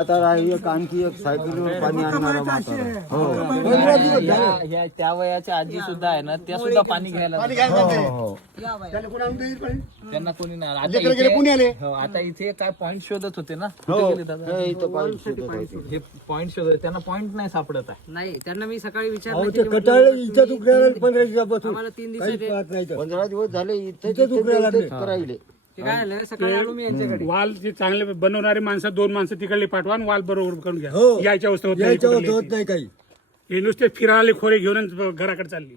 आता एक आणखी एक सायकलीवर पाणी आणणारा म्हातारा. हो. त्या वयाच्या आजी सुद्धा आहे ना, त्या सुद्धा पाणी घ्यायला हो. त्यांना कोणी नाही. आता इथे काय पॉइंट शोधत होते ना, कुठे गेले दादा? हे इथं पाणी शोधत होते. हे पॉइंट शोधत, त्यांना पॉइंट नाही सापडत आहे. नाही त्यांना मी सकाळी विचारलं अहो, की ते कटाळे इथं उकरायला 15 दिवसापासून आम्हाला 3 काहीच दिवस पाहत नाही तर. 15 दिवस झाले इथे इथेच उकरायला लागले. करायले. ते काय झालं सकाळी आलो मी यांच्याकडे. वाल जे चांगले बनवणारे माणसं 2 माणसं तिकडले पाठवा आणि वाल बरोबर करून घ्या. हो. यायच्या अवस्था होत नाही यायच्या कुठली. होत नाही काही. हे नुसते फिरायला खोरे घेऊनच घराकडे चालली.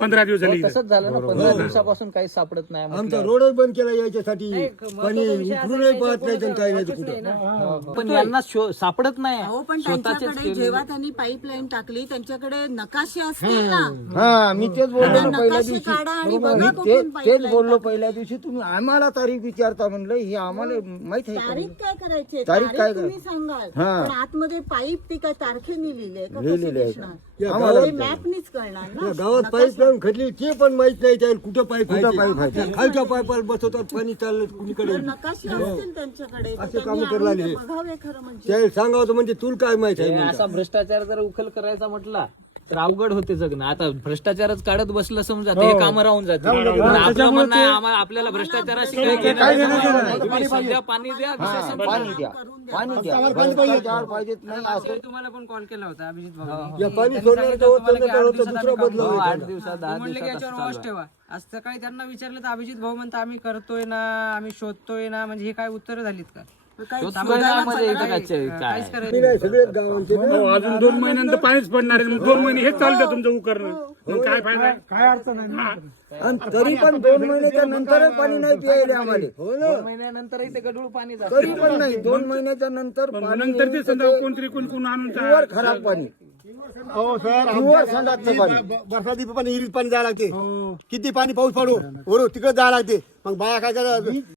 15 दिवस झाले इथं. तसंच झालं ना, 15 दिवसापासून काही सापडत नाही. आमचा रोडच बंद केला यायच्यासाठी. महत्त्वाचा पाणी विषय असा उकरूनही आहे, पाहत नाही तर काही नाही तर नाही कुठं. ना. पण यांना सापडत नाही. हो पण स्वतःचेच त्यांच्याकडे केलेले. जेव्हा त्यांनी पाईपलाईन टाकली त्यांच्याकडे नकाशे असतील ना. हा मी तेच बोललो ना पहिल्या नकाशे दिवशी. काढा आणि मी बघा तेच कुठून pipeline बोललो पहिल्या दिवशी. तुम्ही आम्हाला तारीख विचारता म्हणलं, हे आम्हाला माहित आहे का? तारीख काय करायची तारीख काय तुम्ही सांगाल. हा. पण आतमध्ये पाईप ती काय तारखेने लिहिली का लिहिलेली आहे. या आम्हाला गावात- मॅपनीच कळणार या ना. गावात पाईपलाईन खदली ते पण माहित नाही त्याला कुठं पाईप पाईप आहे. खालच्या पाईपाला बसवतात पाणी चाललं कुणीकडे. तर नकाशे असतील त्यांच्याकडे तर असे त्यांनी कामं करायला आणून ते लागले. बघावे खरं म्हणजे. त्याला सांगावं तर म्हणजे तुला काय माहित आहे म्हणतात. असा भ्रष्टाचार जर उकल करायचा म्हटला तर अवघड होते जगणं. आता भ्रष्टाचारच काढत बसलं समजा तर हे कामं राहून जाते. आपलं म्हणणं आहे आपल्याला भ्रष्टाचाराशी काही घेणं नाही. तुम्ही सध्या पाणी द्या, विषय संपला. पाणी द्या, पाणी द्या. भ्रष्टाचार पाहिजेत नाही असं. सकाळी तुम्हाला पण कॉल केला होता अभिजित भाऊ. या पाणी सोडण्याचं होतं तर दुसरा बदल हो, होईल. 8 दिवसात 10 म्हणले की दिवसात याच्यावर वॉच ठेवा. आज सकाळी त्यांना विचारलं तर अभिजित भाऊ म्हणता आम्ही करतोय ना, आम्ही शोधतोय ना. म्हणजे हे काय उत्तर झालीत का? काय मध्ये इथं काय काहीच करायचं नाही, सगळेच गावांचे ना. हो, अजून 2 महिन्यानंतर पाणीच पडणार आहे. 2 महिने हेच चालतं तुमचं उकरणं. मग काय फायदा? काय अडचण आहे? आणि तरी पण 2 महिन्याच्या नंतरच पाणी नाही प्यायले आम्हाला. 2 महिन्यानंतर इथे गढूळ पाणी जातं. तरी पण नाही 2 महिन्याच्या नंतर पाणी नंतर ते समजा कोण आणून प्युअर खराब पाणी. हो सर, प्युअर संडासचं पाणी. बरसाती पण इरीत पाणी जायला लागते. किती पाणी पाऊस पडू वरून तिकडे जायला लागते. मग बाया काय करतात